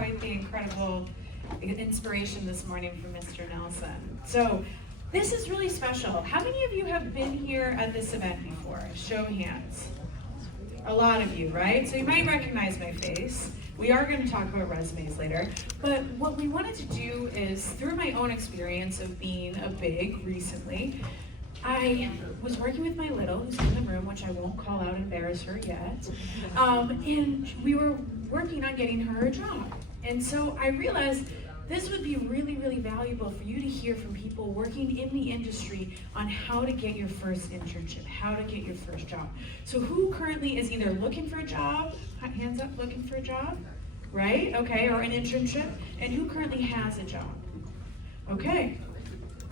quite the incredible inspiration this morning from Mr. Nelson. So this is really special. How many of you have been here at this event before? Show of hands. A lot of you, right? So you might recognize my face. We are going to talk about resumes later, but what we wanted to do is, through my own experience of being a big recently, I was working with my little, who's in the room, which I won't call out and embarrass her yet, and we were working on getting her a job. And so I realized this would be really, really valuable for you to hear from people working in the industry on how to get your first internship, how to get your first job. So who currently is either looking for a job, hands up, looking for a job, right? Okay, or an internship, and who currently has a job? Okay,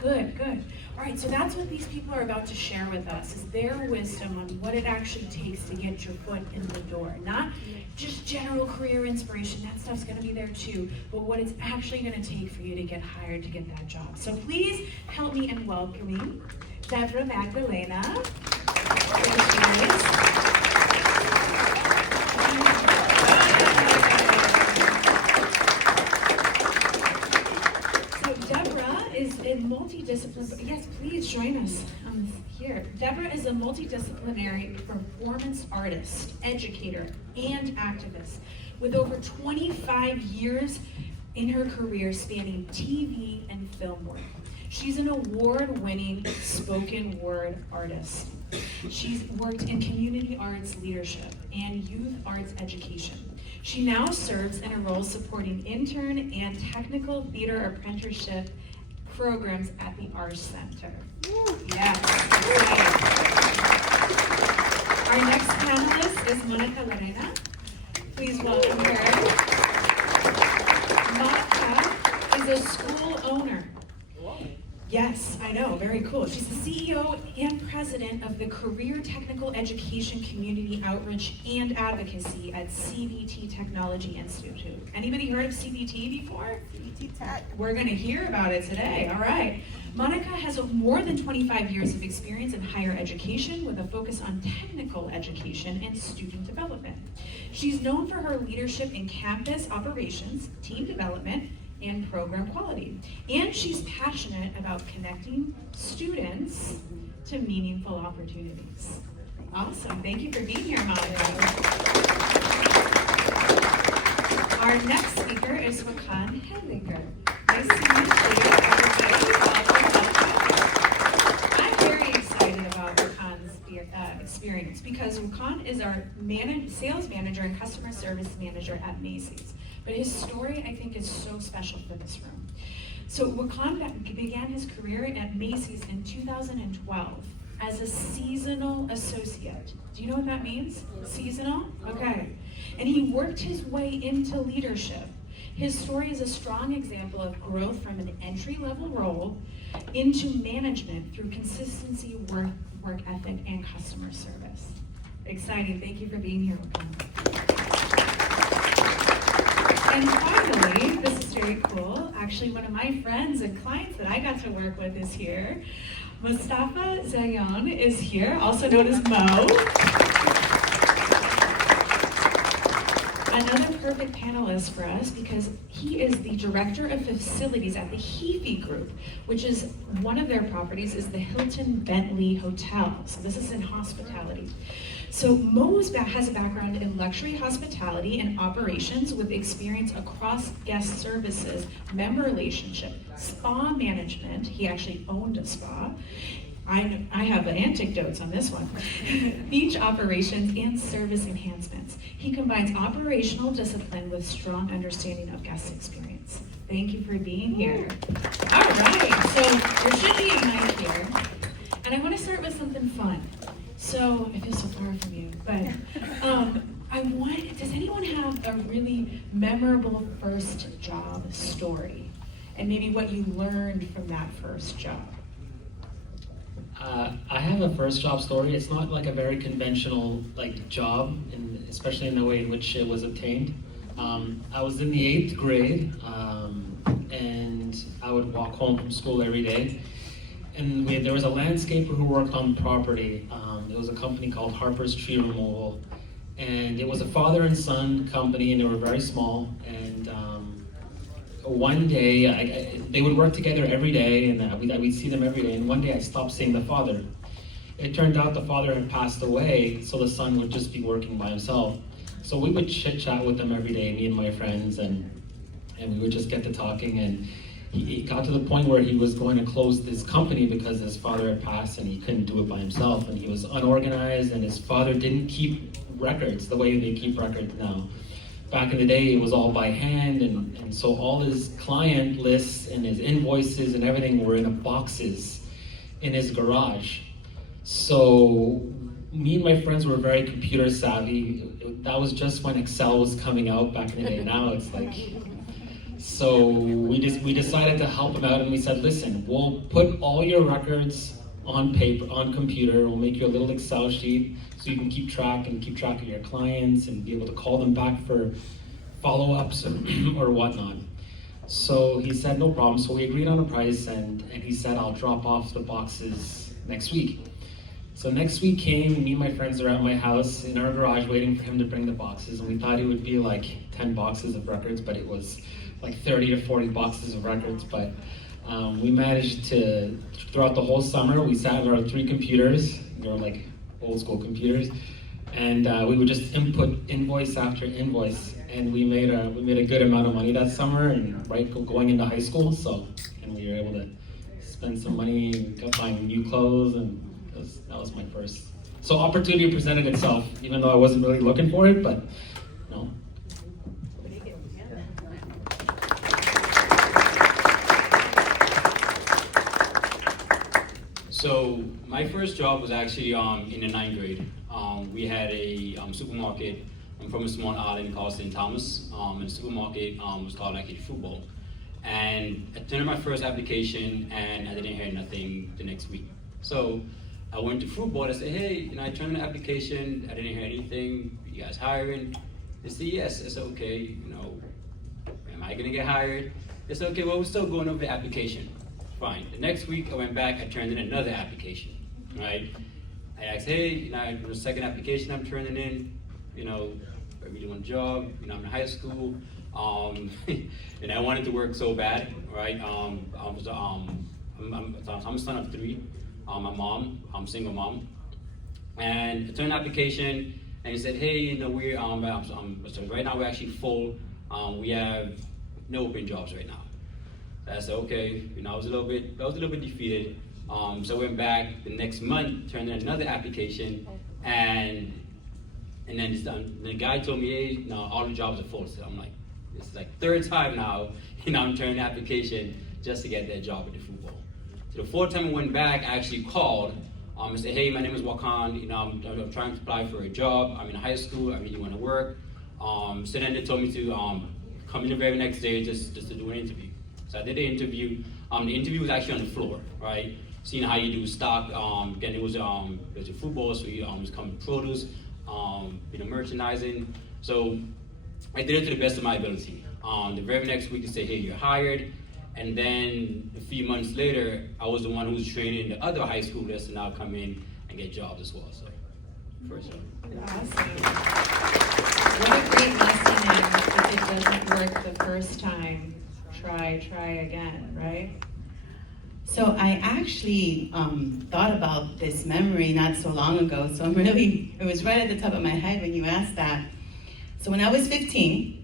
good, good. All right, so that's what these people are about to share with us, is their wisdom on what it actually takes to get your foot in the door. Not just general career inspiration, that stuff's gonna be there too, but what it's actually gonna take for you to get hired to get that job. So please help me in welcoming Deborah Magdalena. There she is. Is a multidisciplinary, yes, please join us here. Deborah is a multidisciplinary performance artist, educator, and activist with over 25 years in her career spanning TV and film work. She's an award-winning spoken word artist. She's worked in community arts leadership and youth arts education. She now serves in a role supporting intern and technical theater apprenticeship programs at the Arts Center. Yes. Our next panelist is Llerena. Please welcome her. Monica is a school owner. Yes, I know, very cool. She's the CEO and president of the Career Technical Education Community Outreach and Advocacy at CVT Technology Institute. Anybody heard of CVT before? CVT Tech. We're gonna hear about it today, all right. Monica has more than 25 years of experience in higher education with a focus on technical education and student development. She's known for her leadership in campus operations, team development, and program quality. And she's passionate about connecting students to meaningful opportunities. Awesome, thank you for being here, Monica. Our next speaker is Wakahn Heyliger. Nice to meet you, everybody. I'm very excited about Wakahn's experience because Wakahn is our sales manager and customer service manager at Macy's. But his story, I think, is so special for this room. So Wakahn began his career at Macy's in 2012 as a seasonal associate. Do you know what that means? Seasonal? Okay. And he worked his way into leadership. His story is a strong example of growth from an entry-level role into management through consistency, work ethic, and customer service. Exciting. Thank you for being here, Wakahn. And finally, this is very cool. Actually, one of my friends and clients that I got to work with is here. Mustapha Zayoun is here, also known as Mo. Another perfect panelist for us because he is the director of facilities at the Heafy Group, which is one of their properties is the Hilton Bentley Hotel. So this is in hospitality. So Mo has a background in luxury hospitality and operations with experience across guest services, member relationship, spa management. He actually owned a spa. I have anecdotes on this one. Beach operations and service enhancements. He combines operational discipline with strong understanding of guest experience. Thank you for being here. All right, so there should be a mic here. And I want to start with something fun. So, I feel so far from you, but does anyone have a really memorable first job story? And maybe what you learned from that first job? I have a first job story. It's not like a very conventional job, especially in the way in which it was obtained. I was in the 8th grade, and I would walk home from school every day. And there was a landscaper who worked on the property. It was a company called Harper's Tree Removal. And it was a father and son company, and they were very small. And one day, they would work together every day, and we'd see them every day, and one day I stopped seeing the father. It turned out the father had passed away, so the son would just be working by himself. So we would chit-chat with them every day, me and my friends, and we would just get to talking, and he got to the point where he was going to close this company because his father had passed and he couldn't do it by himself, and he was unorganized, and his father didn't keep records the way they keep records now. Back in the day, it was all by hand, and so all his client lists and his invoices and everything were in boxes in his garage. So me and my friends were very computer savvy. That was just when Excel was coming out back in the day. Now it's like, so we decided to help him out, and we said, listen, we'll put all your records on paper, on computer. We'll make you a little Excel sheet so you can keep track of your clients and be able to call them back for follow-ups or whatnot. So he said, no problem. So we agreed on a price, and he said, I'll drop off the boxes next week. So next week came, me and my friends are at my house in our garage waiting for him to bring the boxes, and we thought it would be like 10 boxes of records, but it was like 30 to 40 boxes of records. But we managed to, throughout the whole summer, we sat at our 3 computers. They were like old school computers, and we would just input invoice after invoice, and we made a good amount of money that summer, and going into high school. So, and we were able to spend some money, buying new clothes, and that was my first. So opportunity presented itself, even though I wasn't really looking for it, but no. So my first job was actually in the 9th grade. We had a supermarket. I'm from a small island called St. Thomas, and the supermarket was called like a football. And I turned in my first application, and I didn't hear nothing the next week. So I went to football. I said, hey, I turned in the application. I didn't hear anything. You guys hiring? They said, yes. I said, okay, am I gonna get hired? They said, okay, well, we're still going over the application. Fine. The next week I went back, I turned in another application, right? I asked, hey, the second application I'm turning in, I really want a job, I'm in high school, and I wanted to work so bad, right? I'm a son of 3. My mom, I'm a single mom, and I turned in an application, and he said, hey, we're so right now we're actually full. We have no open jobs right now. So I said, okay, I was a little bit defeated. So I went back the next month, turned in another application, and then the guy told me, hey, no, all the jobs are full. So I'm like, this is like 3rd time now, I'm turning an application just to get that job at the football. So the 4th time I went back, I actually called and said, hey, my name is Wakahn, I'm trying to apply for a job. I'm in high school, I really want to work. So then they told me to come in the very next day just to do an interview. So I did the interview. The interview was actually on the floor, right? Seeing how you do stock. Again, it was a football, so you was coming produce, merchandising. So I did it to the best of my ability. The very next week they said, hey, you're hired. And then a few months later, I was the one who was training the other high schoolers to now come in and get jobs as well. So first job. Awesome. What a great lesson in if it doesn't work the first time, try again, right? So I actually thought about this memory not so long ago, so it was right at the top of my head when you asked that. So when I was 15,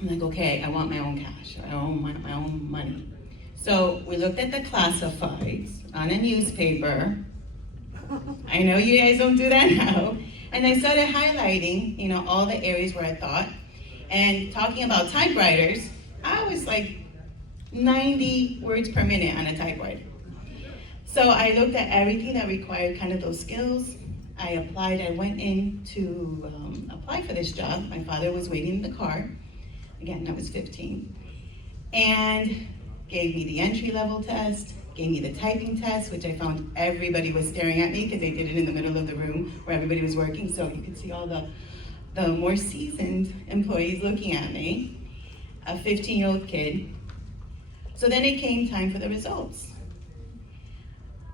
I'm like, okay, I want my own cash, I want my own money. So we looked at the classifieds on a newspaper. I know you guys don't do that now. And I started highlighting, all the areas where I thought, and talking about typewriters, I was like 90 words per minute on a typewriter. So I looked at everything that required kind of those skills. I applied, I went in to apply for this job. My father was waiting in the car. Again, I was 15. And gave me the entry-level test, gave me the typing test, which I found everybody was staring at me because they did it in the middle of the room where everybody was working, so you could see all the more seasoned employees looking at me, a 15-year-old kid. So then it came time for the results.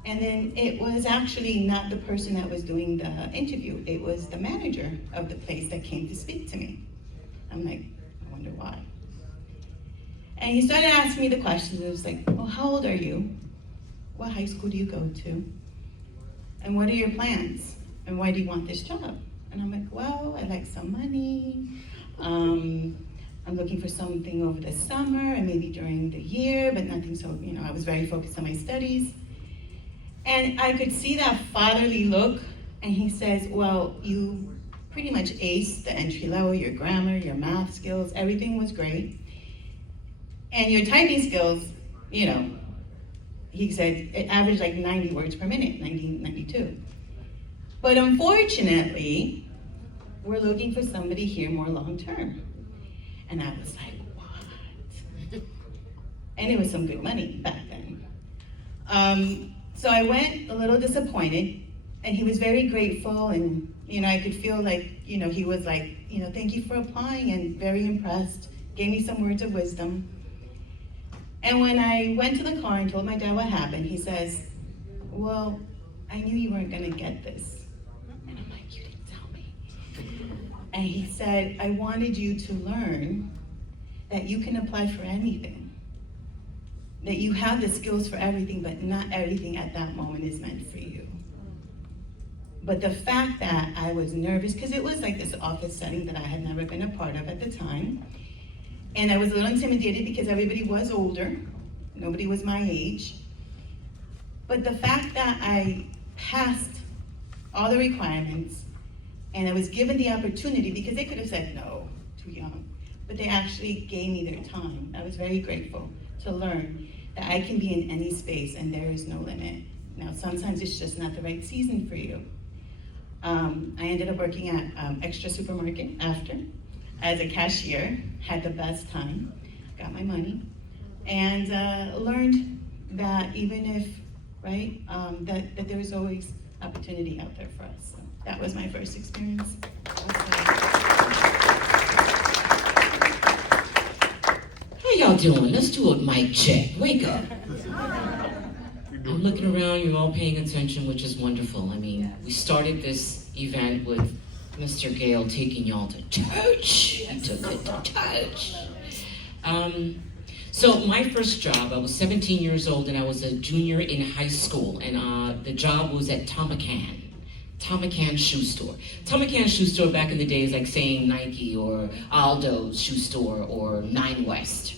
And then it was actually not the person that was doing the interview, it was the manager of the place that came to speak to me. I'm like, I wonder why. And he started asking me the questions. It was like, well, how old are you? What high school do you go to? And what are your plans? And why do you want this job? And I'm like, well, I like some money. I'm looking for something over the summer and maybe during the year, but nothing so, I was very focused on my studies. And I could see that fatherly look, and he says, well, you pretty much aced the entry level, your grammar, your math skills, everything was great. And your typing skills, he said it averaged like 90 words per minute, 92. But unfortunately, we're looking for somebody here more long-term. And I was like, what? And it was some good money back then. So I went a little disappointed, and he was very grateful, and I could feel like, he was like, thank you for applying, and very impressed, gave me some words of wisdom. And when I went to the car and told my dad what happened, he says, well, I knew you weren't gonna get this. And I'm like, you didn't tell me. And he said, I wanted you to learn that you can apply for anything. That you have the skills for everything, but not everything at that moment is meant for you. But the fact that I was nervous, because it was like this office setting that I had never been a part of at the time, and I was a little intimidated because everybody was older, nobody was my age. But the fact that I passed all the requirements, and I was given the opportunity, because they could have said no, too young, but they actually gave me their time. I was very grateful to learn that I can be in any space and there is no limit. Now, sometimes it's just not the right season for you. I ended up working at Extra Supermarket after as a cashier, had the best time, got my money, and learned that even if, that there was always opportunity out there for us. So that was my first experience. How y'all doing? Let's do a mic check. Wake up. I'm looking around, you're all paying attention, which is wonderful. I mean, we started this event with Mr. Gale taking y'all to church. He took it to church. So my first job, I was 17 years old and I was a junior in high school, and the job was at Wakahn shoe store. Wakahn shoe store back in the days, like saying Nike or Aldo's shoe store or Nine West.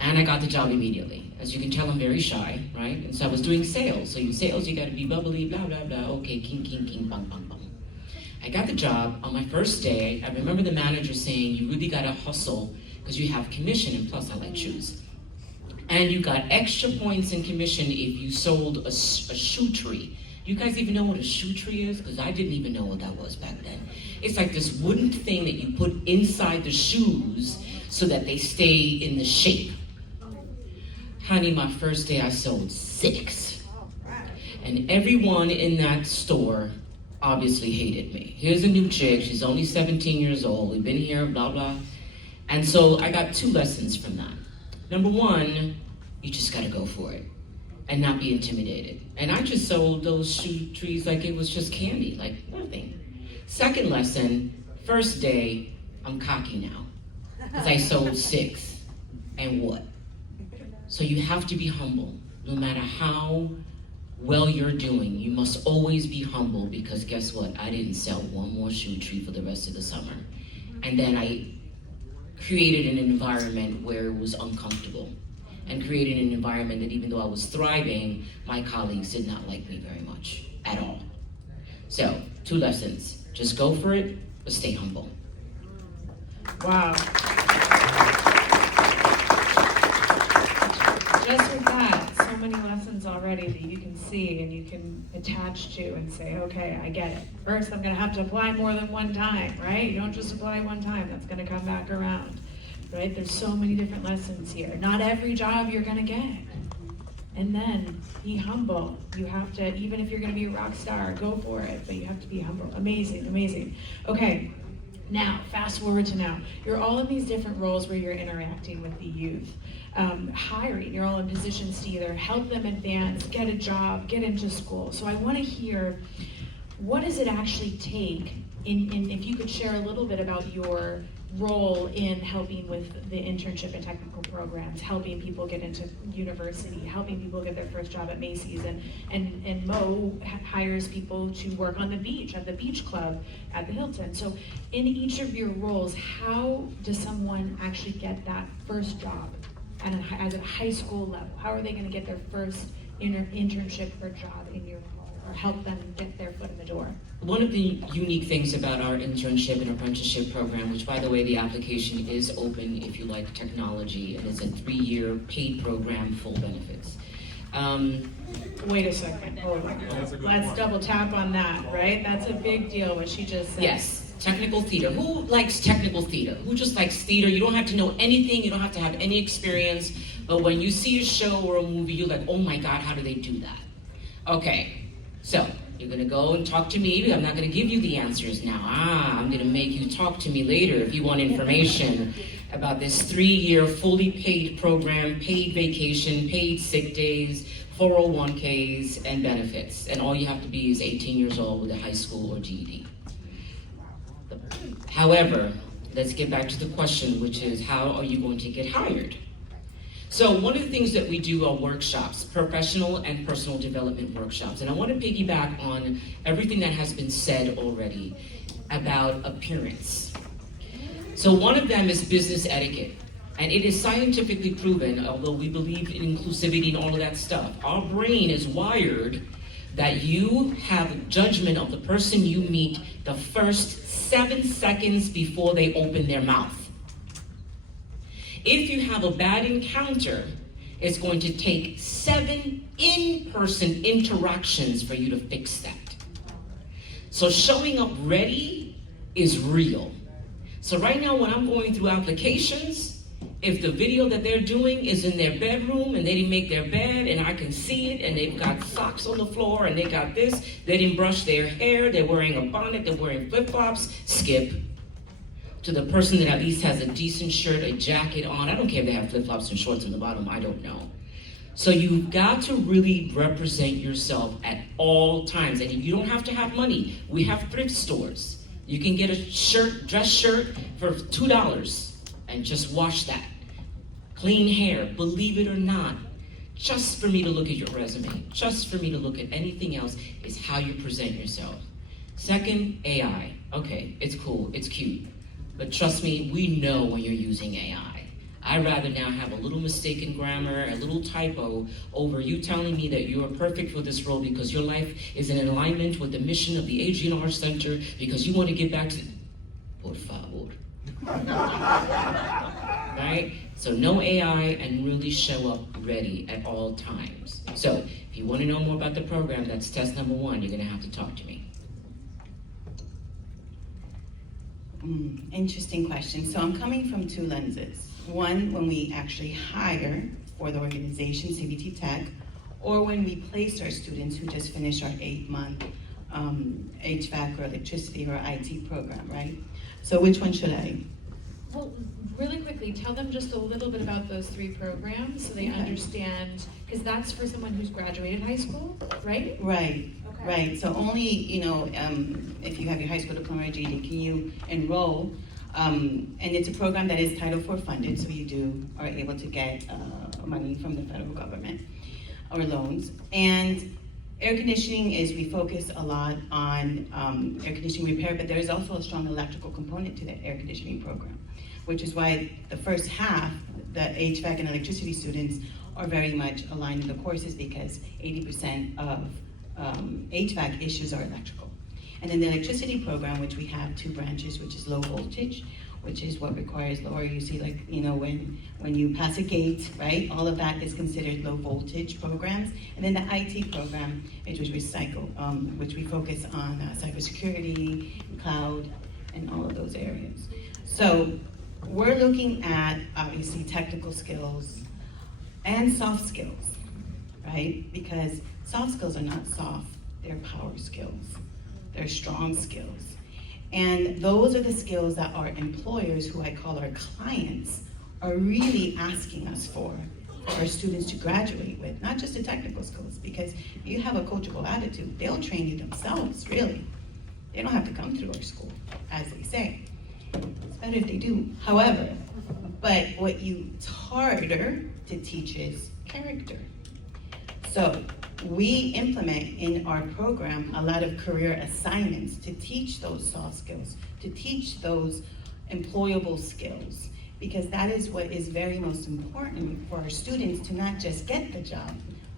And I got the job immediately. As you can tell, I'm very shy, right? And so I was doing sales. So in sales, you gotta be bubbly, blah, blah, blah. Okay, king, bang, bang, bang. I got the job on my first day. I remember the manager saying, you really gotta hustle because you have commission, and plus I like shoes. And you got extra points in commission if you sold a shoe tree. You guys even know what a shoe tree is? Because I didn't even know what that was back then. It's like this wooden thing that you put inside the shoes so that they stay in the shape. Honey, my first day I sold 6. And everyone in that store obviously hated me. Here's a new chick, she's only 17 years old, we've been here, blah, blah. And so I got 2 lessons from that. Number 1, you just gotta go for it and not be intimidated. And I just sold those shoe trees like it was just candy, like nothing. Second lesson, first day, I'm cocky now, because I sold 6, and what? So you have to be humble. No matter how well you're doing, you must always be humble, because guess what? I didn't sell one more shoe tree for the rest of the summer. And then I created an environment where it was uncomfortable, and created an environment that even though I was thriving, my colleagues did not like me very much at all. So, 2 lessons. Just go for it, but stay humble. Wow. Just with that, so many lessons already that you can see and you can attach to and say, okay, I get it. First, I'm gonna have to apply more than one time, right? You don't just apply one time, that's gonna come back around, right? There's so many different lessons here. Not every job you're gonna get. And then, be humble. You have to, even if you're gonna be a rock star, go for it, but you have to be humble. Amazing, amazing. Okay, now, fast forward to now. You're all in these different roles where you're interacting with the youth. Hiring, you're all in positions to either help them advance, get a job, get into school. So I want to hear, what does it actually take, if you could share a little bit about your role in helping with the internship and technical programs, helping people get into university, helping people get their first job at Macy's, and Mo hires people to work on the beach, at the beach club at the Hilton. So in each of your roles, how does someone actually get that first job at a high school level? How are they going to get their first internship or job in your role, or help them get their foot in the door? One of the unique things about our internship and apprenticeship program, which by the way, the application is open if you like technology, and it's a 3-year paid program, full benefits. Wait a second. Let's double tap on that, right? That's a big deal, what she just said. Yes, technical theater. Who likes technical theater? Who just likes theater? You don't have to know anything, you don't have to have any experience, but when you see a show or a movie, you're like, oh my God, how do they do that? Okay, so you're gonna go and talk to me. I'm not gonna give you the answers now. I'm gonna make you talk to me later if you want information about this 3-year fully paid program, paid vacation, paid sick days, 401ks, and benefits. And all you have to be is 18 years old with a high school or GED. However, let's get back to the question, which is how are you going to get hired? So one of the things that we do are workshops, professional and personal development workshops. And I want to piggyback on everything that has been said already about appearance. So one of them is business etiquette. And it is scientifically proven, although we believe in inclusivity and all of that stuff, our brain is wired that you have judgment of the person you meet the first 7 seconds before they open their mouth. If you have a bad encounter, it's going to take 7 in-person interactions for you to fix that. So showing up ready is real. So right now when I'm going through applications, if the video that they're doing is in their bedroom and they didn't make their bed and I can see it and they've got socks on the floor and they got this, they didn't brush their hair, they're wearing a bonnet, they're wearing flip-flops, skip. To the person that at least has a decent shirt, a jacket on. I don't care if they have flip-flops and shorts on the bottom, I don't know. So you've got to really represent yourself at all times. And you don't have to have money. We have thrift stores. You can get a shirt, dress shirt for $2 and just wash that. Clean hair, believe it or not, just for me to look at your resume, just for me to look at anything else is how you present yourself. Second, AI. Okay, it's cool, it's cute. But trust me, we know when you're using AI. I'd rather now have a little mistake in grammar, a little typo, over you telling me that you are perfect for this role because your life is in alignment with the mission of the AG&R Center because you want to get back to... Por favor. Right? So no AI and really show up ready at all times. So if you want to know more about the program, that's test number 1. You're going to have to talk to me. Interesting question. So I'm coming from 2 lenses. One, when we actually hire for the organization, CBT Tech, or when we place our students who just finished our 8-month HVAC or electricity or IT program, right? So which one should I? Well, really quickly, tell them just a little bit about those 3 programs so they understand, because that's for someone who's graduated high school, right? Right. Okay. Right, so only, if you have your high school diploma or GED, can you enroll? And it's a program that is Title IV funded, so you are able to get money from the federal government or loans. And air conditioning we focus a lot on air conditioning repair, but there is also a strong electrical component to that air conditioning program, which is why the first half, the HVAC and electricity students are very much aligned in the courses because 80% of HVAC issues are electrical. And then the electricity program, which we have 2 branches, which is low voltage, which is what requires lower, you see when you pass a gate, right? All of that is considered low voltage programs. And then the IT program, which was which we focus on cybersecurity, cloud, and all of those areas. So we're looking at obviously technical skills and soft skills, right? Because soft skills are not soft, they're power skills. They're strong skills. And those are the skills that our employers, who I call our clients, are really asking us for our students to graduate with, not just the technical skills, because if you have a coachable attitude, they'll train you themselves, really. They don't have to come through our school, as they say. It's better if they do. However, but it's harder to teach is character. So we implement in our program a lot of career assignments to teach those soft skills, to teach those employable skills, because that is what is very most important for our students to not just get the job,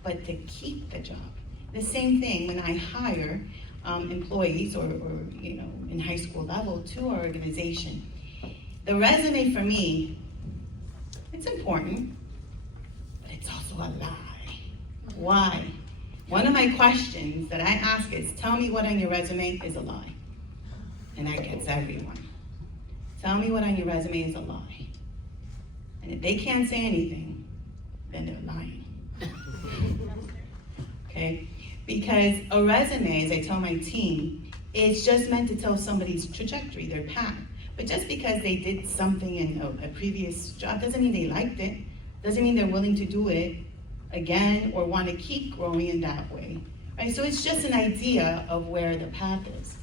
but to keep the job. The same thing when I hire employees or in high school level to our organization. The resume for me, it's important, but it's also a lie. Why? One of my questions that I ask is, tell me what on your resume is a lie. And that gets everyone. Tell me what on your resume is a lie. And if they can't say anything, then they're lying. Okay? Because a resume, as I tell my team, is just meant to tell somebody's trajectory, their path. But just because they did something in a previous job doesn't mean they liked it. Doesn't mean they're willing to do it again or want to keep growing in that way. Right? So it's just an idea of where the path is.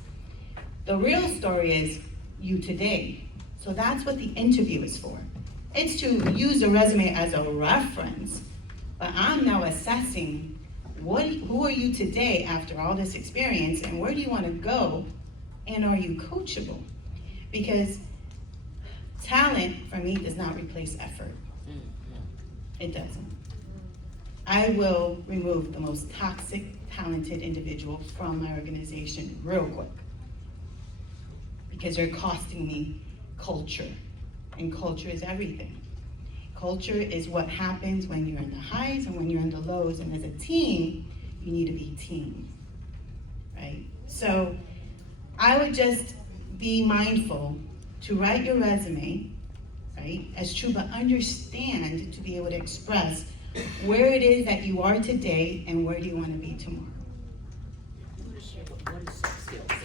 The real story is you today. So that's what the interview is for. It's to use a resume as a reference, but I'm now assessing who are you today after all this experience, and where do you want to go, and are you coachable? Because talent, for me, does not replace effort. It doesn't. I will remove the most toxic, talented individual from my organization real quick, because they're costing me culture, and culture is everything. Culture is what happens when you're in the highs and when you're in the lows, and as a team, you need to be team, right? So I would just be mindful to write your resume, right, as true, but understand to be able to express where it is that you are today and where do you want to be tomorrow.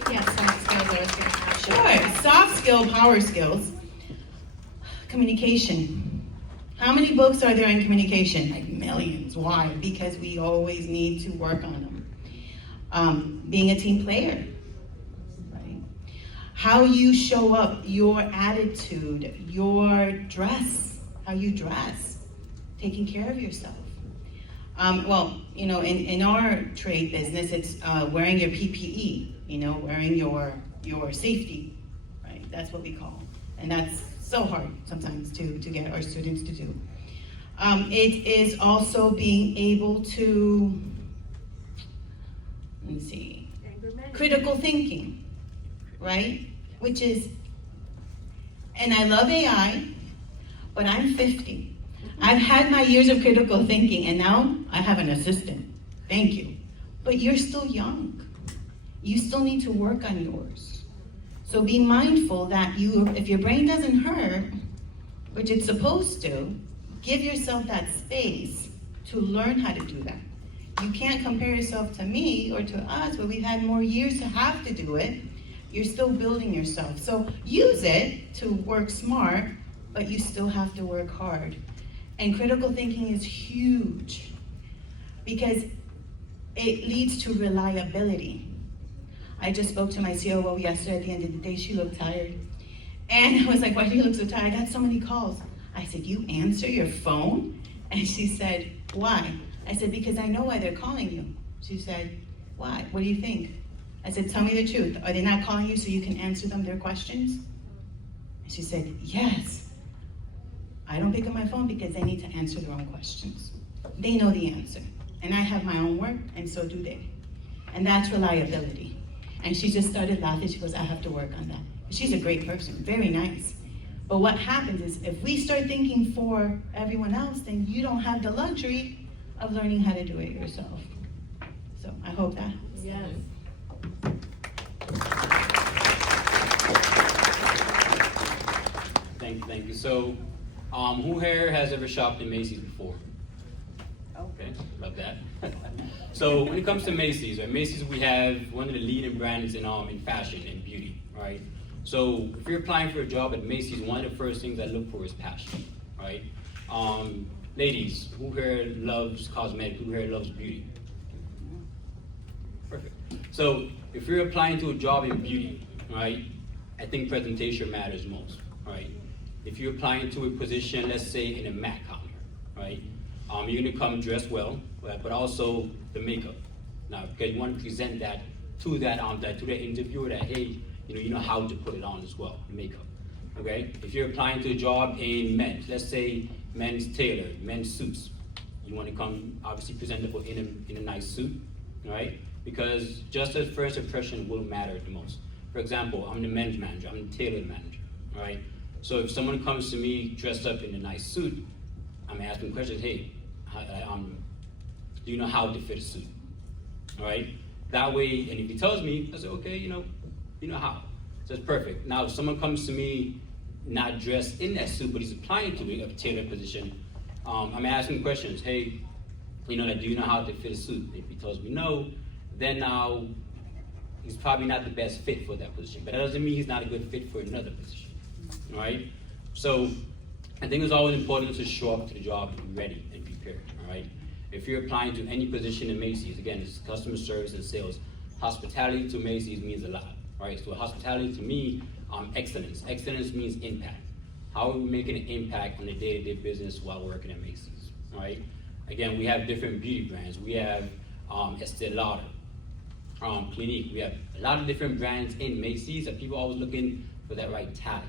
Yeah, soft skills I was going to ask. Sure, soft skill, power skills. Communication. How many books are there in communication? Like millions. Why? Because we always need to work on them. Being a team player, right? How you show up, your attitude, your dress, how you dress, taking care of yourself. In our trade business, it's wearing your PPE, wearing your safety, right? That's what we call, and that's so hard sometimes to get our students to do. It is also being able to, critical thinking, right? Which is, and I love AI, but I'm 50. I've had my years of critical thinking, and now I have an assistant. Thank you. But you're still young. You still need to work on yours. So be mindful that if your brain doesn't hurt, which it's supposed to, give yourself that space to learn how to do that. You can't compare yourself to me or to us, where we've had more years to have to do it. You're still building yourself. So use it to work smart, but you still have to work hard. And critical thinking is huge because it leads to reliability. I just spoke to my COO yesterday at the end of the day. She looked tired. And I was like, why do you look so tired? I got so many calls. I said, you answer your phone? And she said, why? I said, because I know why they're calling you. She said, why? What do you think? I said, tell me the truth. Are they not calling you so you can answer them their questions? And she said, yes. I don't pick up my phone because they need to answer their own questions. They know the answer. And I have my own work, and so do they. And that's reliability. And she just started laughing. She goes, I have to work on that. She's a great person, very nice. But what happens is if we start thinking for everyone else, then you don't have the luxury of learning how to do it yourself. So I hope that. Yes. Thank you. So, who here has ever shopped in Macy's before? Okay, love that. So when it comes to Macy's, at Macy's we have one of the leading brands in fashion and beauty, right? So if you're applying for a job at Macy's, one of the first things I look for is passion, right? Ladies, who here loves cosmetics? Who here loves beauty? Perfect. So if you're applying to a job in beauty, right, I think presentation matters most, right? If you're applying to a position, let's say in a Mac counter, right? You're gonna come dressed well, right? But also the makeup. Now, because you want to present that to that interviewer that, hey, you know how to put it on as well, the makeup, okay? If you're applying to a job in men's, let's say men's tailor, men's suits, you want to come obviously presentable in a nice suit, right? Because just a first impression will matter the most. For example, I'm the men's manager, I'm the tailor manager, right? So if someone comes to me dressed up in a nice suit, I'm asking questions, hey, do you know how to fit a suit, all right? That way, and if he tells me, I say, okay, you know how. So it's perfect. Now, if someone comes to me not dressed in that suit, but he's applying to a tailored position, I'm asking questions, hey, do you know how to fit a suit? If he tells me no, then now he's probably not the best fit for that position. But that doesn't mean he's not a good fit for another position, all right? So I think it's always important to show up to the job and be ready and prepared, all right? If you're applying to any position in Macy's, again, it's customer service and sales. Hospitality to Macy's means a lot, right? So hospitality to me, excellence. Excellence means impact. How are we making an impact on the day-to-day business while working at Macy's, all right? Again, we have different beauty brands. We have Estee Lauder, Clinique. We have a lot of different brands in Macy's that people are always looking for that right talent,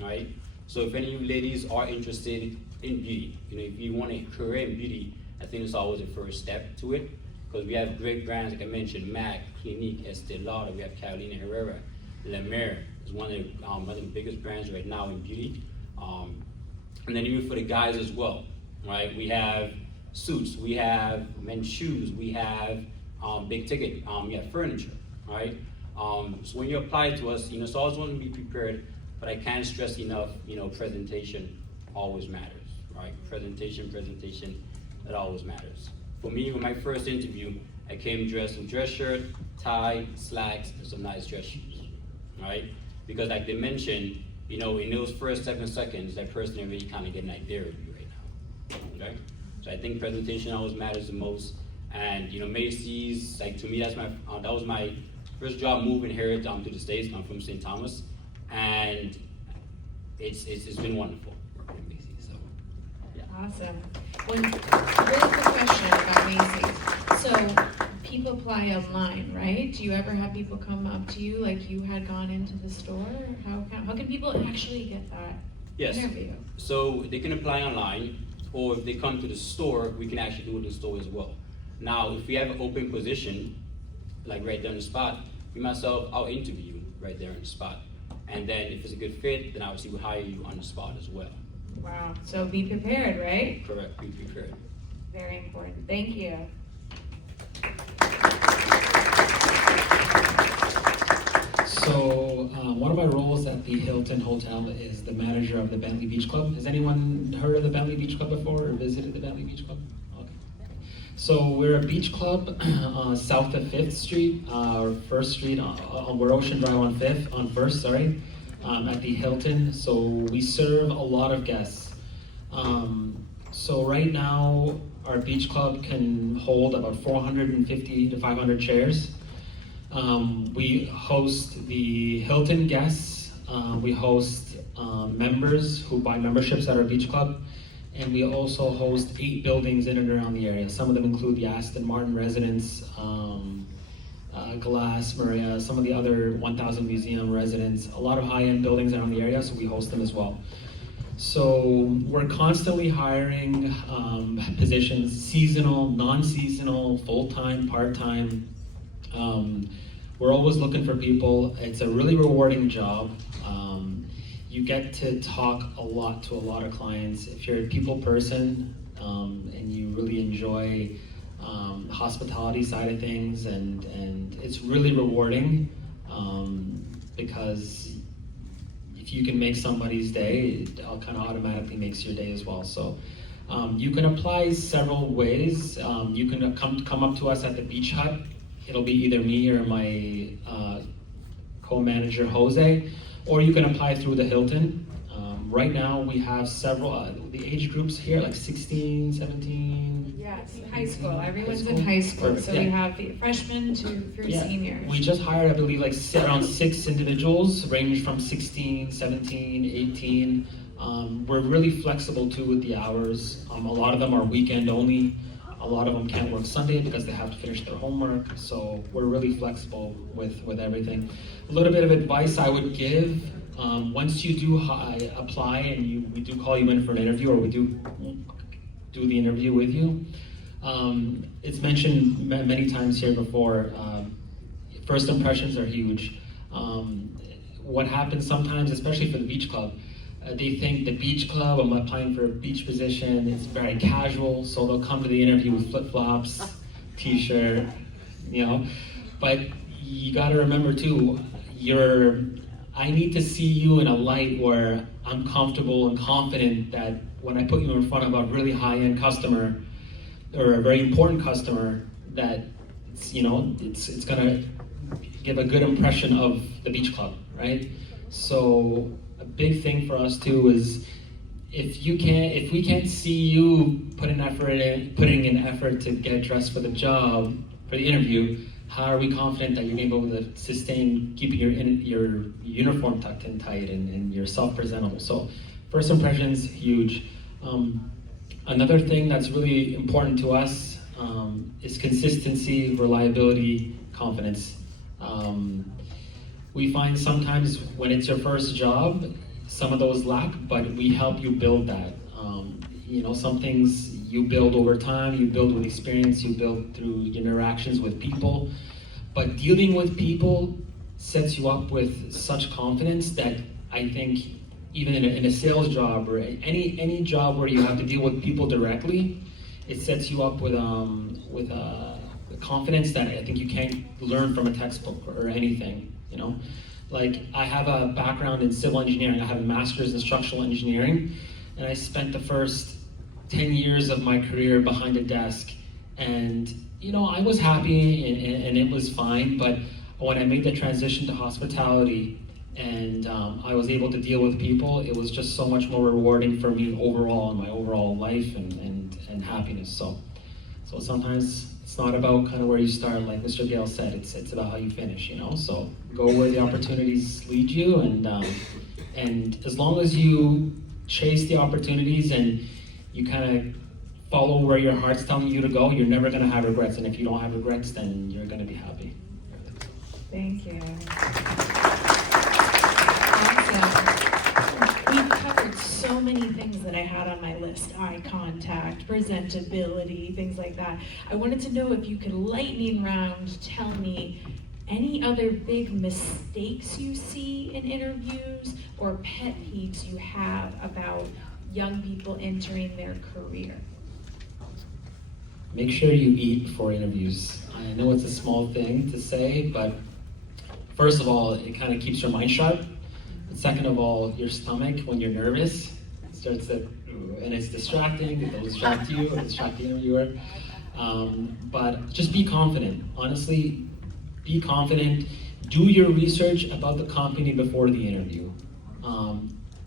all right? So if any of you ladies are interested in beauty, if you want a career in beauty, I think it's always a first step to it, because we have great brands, like I mentioned, MAC, Clinique, Estee Lauder. We have Carolina Herrera, Llerena is one of the biggest brands right now in beauty. And then even for the guys as well, right? We have suits, we have men's shoes, we have big ticket, we have furniture, right? So when you apply to us, so I always want to be prepared, but I can't stress enough, presentation always matters, right? Presentation, that always matters. For me, with my first interview, I came dressed in dress shirt, tie, slacks, and some nice dress shoes, right? Because like they mentioned, in those first 7 seconds, that person really kind of get an idea of you right now, okay? So I think presentation always matters the most. And Macy's, like to me, that was my first job moving here to the States. I'm from St. Thomas, and it's been wonderful working at Macy's. So, yeah. Awesome. Really quick question about Macy's. So people apply online, right? Do you ever have people come up to you like you had gone into the store? How can people actually get that interview? So they can apply online, or if they come to the store, we can actually do it in the store as well. Now, if we have an open position, like right there on the spot, I'll interview you right there on the spot. And then if it's a good fit, then obviously we'll hire you on the spot as well. Wow, so be prepared, right? Correct, be prepared. Very important, thank you. So one of my roles at the Hilton Hotel is the manager of the Bentley Beach Club. Has anyone heard of the Bentley Beach Club before or visited the Bentley Beach Club? Okay. So we're a beach club south of 5th Street, or 1st Street, we're Ocean Drive on 1st, sorry, at the Hilton. So we serve a lot of guests. So right now, our beach club can hold about 450 to 500 chairs. We host the Hilton guests, we host members who buy memberships at our beach club, and we also host 8 buildings in and around the area. Some of them include the Aston Martin residence, Glass, Maria, some of the other 1000 Museum residents, a lot of high-end buildings around the area, so we host them as well. So we're constantly hiring positions, seasonal, non-seasonal, full-time, part-time. We're always looking for people. It's a really rewarding job. You get to talk a lot to a lot of clients. If you're a people person and you really enjoy the hospitality side of things, and it's really rewarding because if you can make somebody's day, it kind of automatically makes your day as well. So you can apply several ways. You can come up to us at the Beach Hut. It'll be either me or my co-manager Jose, or you can apply through the Hilton. Right now we have several, the age groups here, like 16, 17. Yes, high school. Everyone's High school? in high school. Perfect, So yeah. we have the freshmen through Yeah. seniors. We just hired, I believe, like around 6 individuals, range from 16, 17, 18. We're really flexible too with the hours. A lot of them are weekend only. A lot of them can't work Sunday because they have to finish their homework. So we're really flexible with everything. A little bit of advice I would give, once you do apply and we do call you in for an interview, or we do the interview with you, it's mentioned many times here before, first impressions are huge. What happens sometimes, especially for the beach club, they think the beach club, I'm applying for a beach position, it's very casual, so they'll come to the interview with flip-flops, t-shirt, you know. But you gotta remember too, I need to see you in a light where I'm comfortable and confident that when I put you in front of a really high-end customer, or a very important customer, that it's gonna give a good impression of the beach club, right? So a big thing for us too is if we can't see you putting in effort to get dressed for the job, for the interview, how are we confident that you're able to sustain keeping your uniform tucked in tight and yourself presentable? So first impressions, huge. Another thing that's really important to us is consistency, reliability, confidence. We find sometimes when it's your first job, some of those lack, but we help you build that. Some things you build over time, you build with experience, you build through interactions with people. But dealing with people sets you up with such confidence that I think even in a sales job or any job where you have to deal with people directly, it sets you up with confidence that I think you can't learn from a textbook or anything. Like I have a background in civil engineering. I have a master's in structural engineering, and I spent the first 10 years of my career behind a desk. And I was happy and it was fine, but when I made the transition to hospitality and I was able to deal with people, it was just so much more rewarding for me overall in my overall life and happiness. So sometimes it's not about kind of where you start, like Mr. Gale said, it's about how you finish, So go where the opportunities lead you, and as long as you chase the opportunities and you kind of follow where your heart's telling you to go, you're never going to have regrets. And if you don't have regrets, then you're going to be happy. Thank you. Awesome. We've covered so many things that I had on my list: eye contact, presentability, things like that. I wanted to know if you could lightning round tell me any other big mistakes you see in interviews or pet peeves you have about young people entering their career. Make sure you eat before interviews. I know it's a small thing to say, but first of all, it kind of keeps your mind sharp. And second of all, your stomach, when you're nervous, starts to, and it's distracting, it'll distract you, it'll distract the interviewer. But just be confident. Honestly, be confident. Do your research about the company before the interview.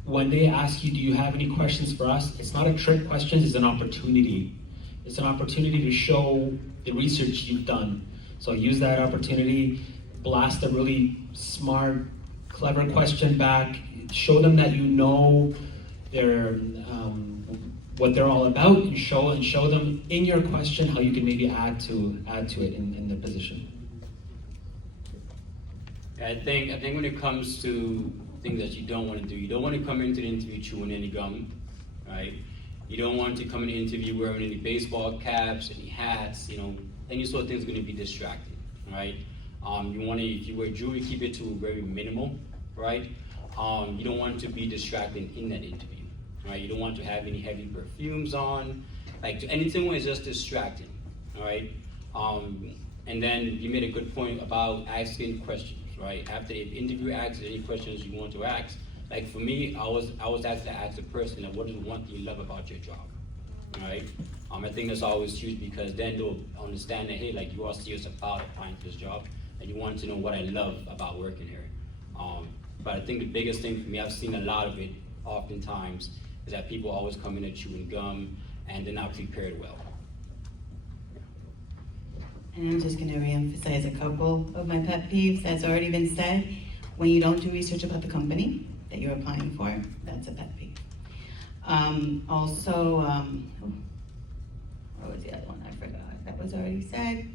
When they ask you, do you have any questions for us? It's not a trick question, it's an opportunity. It's an opportunity to show the research you've done. So use that opportunity, blast a really smart, clever question back, show them that you know what they're all about, and show them in your question how you can maybe add to it in the position. I think when it comes to things that you don't want to do, you don't want to come into the interview chewing any gum, right? You don't want to come in the interview wearing any baseball caps, any hats, any sort of thing's going to be distracting, right? You want to, if you wear jewelry, keep it to very minimal, right? You don't want to be distracting in that interview, right? You don't want to have any heavy perfumes on, like anything where it's just distracting, all right? And then you made a good point about asking questions, right? After the interview asks any questions you want to ask, like for me, I was asked to ask the person, like, what is one thing you love about your job, right? I think that's always huge, because then they'll understand that, hey, like, you are serious about applying for this job, and you want to know what I love about working here. But I think the biggest thing for me, I've seen a lot of it, oftentimes is that people always come in and chewing gum and they're not prepared well. And I'm just going to reemphasize a couple of my pet peeves that's already been said. When you don't do research about the company that you're applying for, that's a pet peeve. Also, what was the other one? I forgot. That was already said.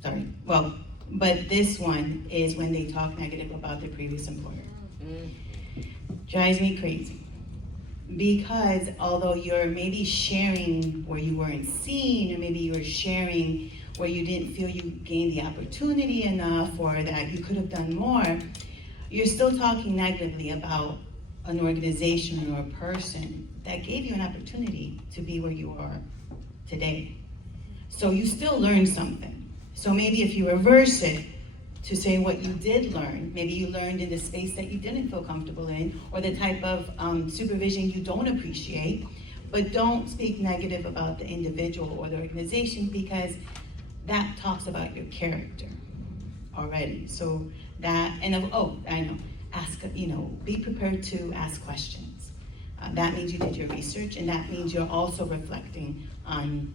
Sorry. Well, but this one is when they talk negative about their previous employer. Drives me crazy. Because although you're maybe sharing where you weren't seen, or maybe you were sharing where you didn't feel you gained the opportunity enough, or that you could have done more, you're still talking negatively about an organization or a person that gave you an opportunity to be where you are today. So you still learned something. So maybe if you reverse it to say what you did learn, maybe you learned in the space that you didn't feel comfortable in, or the type of supervision you don't appreciate, but don't speak negative about the individual or the organization, because that talks about your character already. So that, and I know, ask, be prepared to ask questions. That means you did your research, and that means you're also reflecting on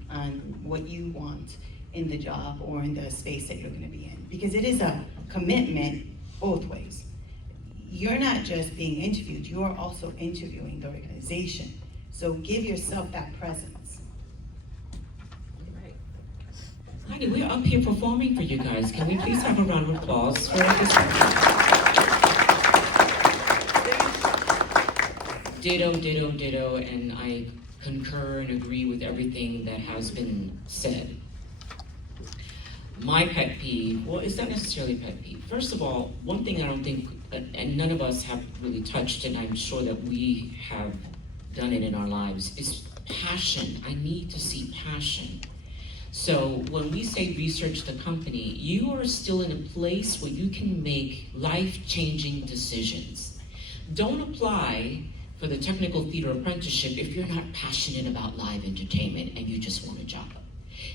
what you want in the job or in the space that you're going to be in. Because it is a commitment both ways. You're not just being interviewed, you're also interviewing the organization. So give yourself that presence. Heidi, we're up here performing for you guys. Can we please have a round of applause for this? Ditto, and I concur and agree with everything that has been said. My pet peeve, well, it's not necessarily a pet peeve. First of all, one thing I don't think, and none of us have really touched, and I'm sure that we have done it in our lives, is passion. I need to see passion. So when we say research the company, you are still in a place where you can make life-changing decisions. Don't apply for the technical theater apprenticeship if you're not passionate about live entertainment and you just want a job.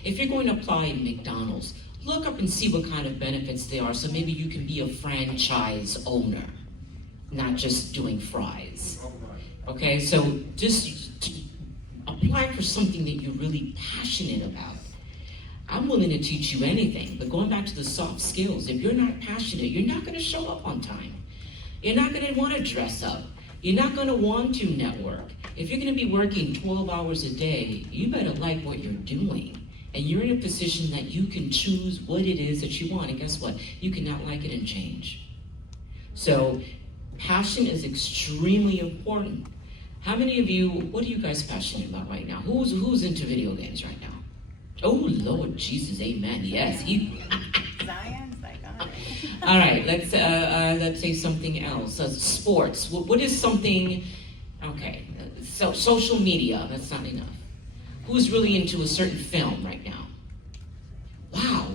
If you're going to apply in McDonald's, look up and see what kind of benefits there are, so maybe you can be a franchise owner, not just doing fries. Okay, so just apply for something that you're really passionate about. I'm willing to teach you anything, but going back to the soft skills, if you're not passionate, you're not going to show up on time. You're not going to want to dress up. You're not going to want to network. If you're going to be working 12 hours a day, you better like what you're doing. And you're in a position that you can choose what it is that you want. And guess what? You cannot like it and change. So passion is extremely important. How many of you, what are you guys passionate about right now? Who's into video games right now? Oh, Lord Jesus, amen. Yes. Zion's like, all right, let's say something else. Sports. What is something, okay, so social media, that's not enough. Who's really into a certain film right now? Wow.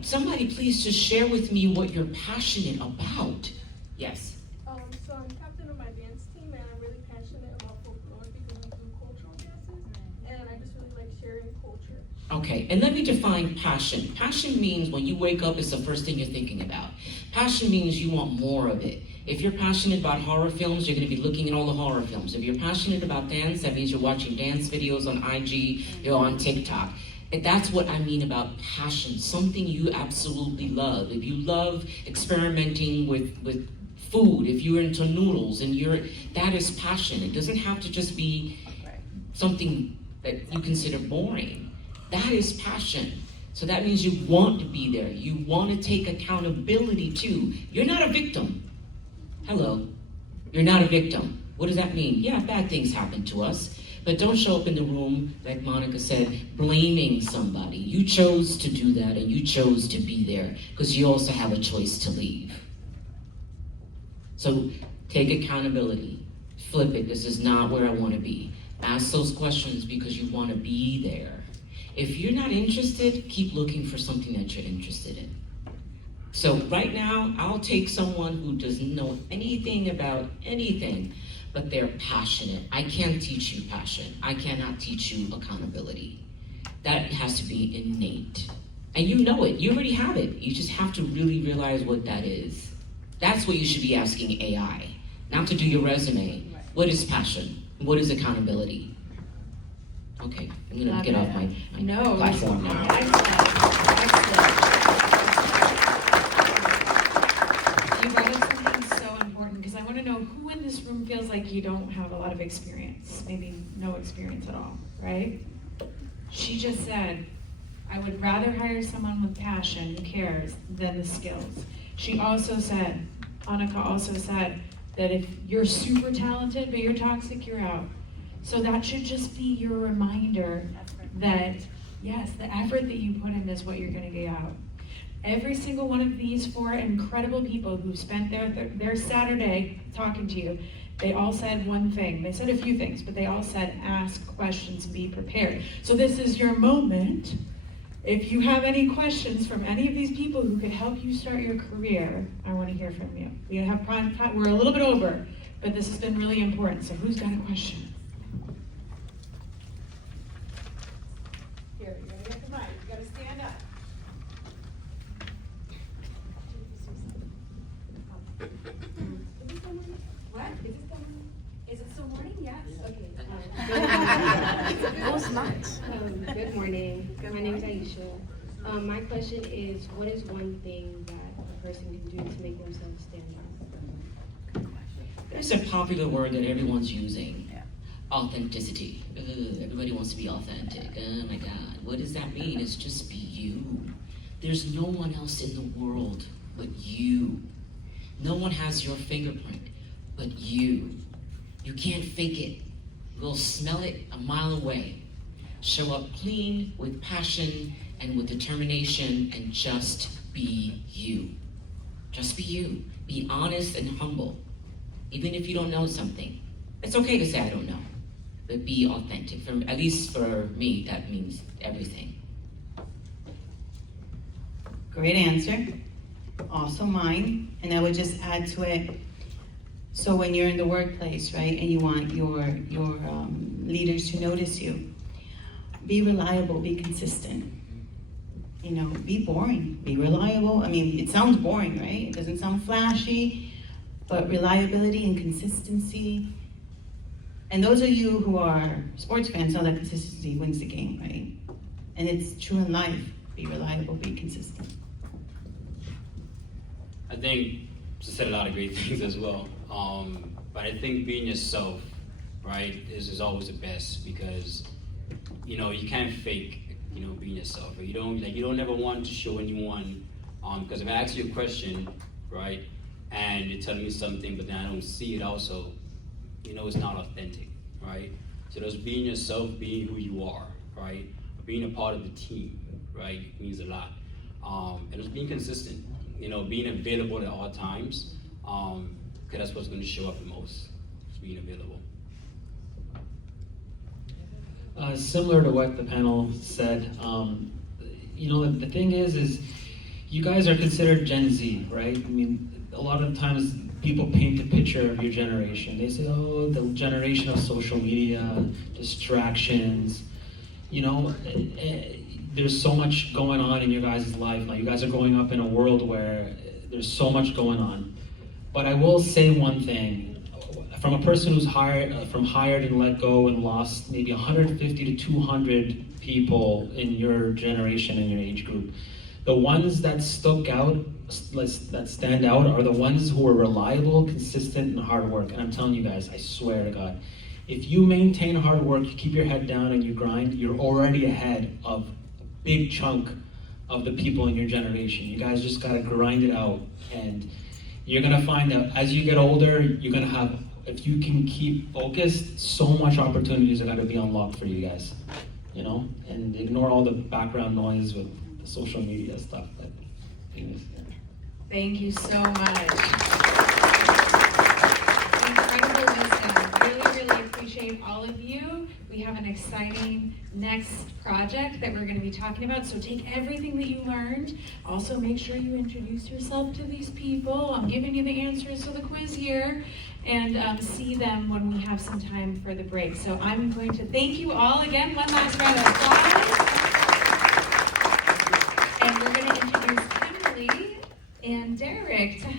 Somebody please just share with me what you're passionate about. Yes. So I'm captain of my dance team, and I'm really passionate about folklore because we do cultural dances, and I just really like sharing culture. Okay, and let me define passion. Passion means when you wake up, it's the first thing you're thinking about. Passion means you want more of it. If you're passionate about horror films, you're going to be looking at all the horror films. If you're passionate about dance, that means you're watching dance videos on IG, you're on TikTok. And that's what I mean about passion, something you absolutely love. If you love experimenting with food, if you're into noodles, and that is passion. It doesn't have to just be something that you consider boring. That is passion. So that means you want to be there. You want to take accountability too. You're not a victim. Hello. You're not a victim. What does that mean? Yeah, bad things happen to us. But don't show up in the room, like Monica said, blaming somebody. You chose to do that, and you chose to be there because you also have a choice to leave. So take accountability. Flip it. This is not where I want to be. Ask those questions because you want to be there. If you're not interested, keep looking for something that you're interested in. So right now, I'll take someone who doesn't know anything about anything, but they're passionate. I can't teach you passion. I cannot teach you accountability. That has to be innate. And you know it. You already have it. You just have to really realize what that is. That's what you should be asking AI. Not to do your resume, What is passion? What is accountability? Okay, I'm gonna Love get it. off my No, platform no, now. excellent. You brought up something so important because I want to know who in this room feels like you don't have a lot of experience, maybe no experience at all, right? She just said, I would rather hire someone with passion who cares than the skills. She also said, Annika also said, that if you're super talented but you're toxic, you're out. So that should just be your reminder that, yes, the effort that you put in is what you're gonna get out. Every single one of these 4 incredible people who spent their Saturday talking to you, they all said one thing. They said a few things, but they all said ask questions, be prepared. So this is your moment. If you have any questions from any of these people who could help you start your career, I want to hear from you. We have prime time. We're a little bit over, but this has been really important. So who's got a question? Here, you gotta get the mic. You gotta stand up. What? Is it still morning? Yes. Okay. That was nice. Good morning. My name is Aisha. My question is, what is one thing that a person can do to make themselves stand out? There's a popular word that everyone's using. Authenticity. Ugh, everybody wants to be authentic. Oh my God. What does that mean? It's just be you. There's no one else in the world but you. No one has your fingerprint but you. You can't fake it. We'll smell it a mile away. Show up clean, with passion, and with determination, and just be you. Just be you. Be honest and humble. Even if you don't know something. It's okay to say I don't know. But be authentic. At least for me, that means everything. Great answer. Also mine. And I would just add to it, so when you're in the workplace, right, and you want your leaders to notice you, be reliable, be consistent. You know, be boring, be reliable. I mean, it sounds boring, right? It doesn't sound flashy, but reliability and consistency. And those of you who are sports fans know that consistency wins the game, right? And it's true in life. Be reliable, be consistent. I think she said a lot of great things as well. But I think being yourself, right, is always the best because, you know, you can't fake, you know, being yourself. Or you don't ever want to show anyone, because if I ask you a question, right, and you're telling me something, but then I don't see it also, you know, it's not authentic, right? So just being yourself, being who you are, right? Being a part of the team, right, means a lot. And just being consistent, you know, being available at all times, because that's what's going to show up the most, just being available. Similar to what the panel said, you know, the thing is you guys are considered Gen Z, right? I mean, a lot of times people paint a picture of your generation. They say, oh, the generation of social media, distractions, you know, there's so much going on in your guys' life. Like, you guys are growing up in a world where there's so much going on. But I will say one thing. From a person who's hired and let go and lost maybe 150 to 200 people in your generation, in your age group, the ones that stuck out, that stand out, are the ones who are reliable, consistent, and hard work. And I'm telling you guys, I swear to God, if you maintain hard work, you keep your head down and you grind, you're already ahead of a big chunk of the people in your generation. You guys just gotta grind it out, and you're gonna find that as you get older, you're gonna have, if you can keep focused, so much opportunities are gonna be unlocked for you guys, you know? And ignore all the background noise with the social media stuff. Thank you so much. Incredible wisdom. Really, really appreciate all of you. We have an exciting next project that we're going to be talking about. So take everything that you learned. Also make sure you introduce yourself to these people. I'm giving you the answers to the quiz here. And see them when we have some time for the break. So I'm going to thank you all again. One last round of applause. And we're going to introduce Kimberly and Derek to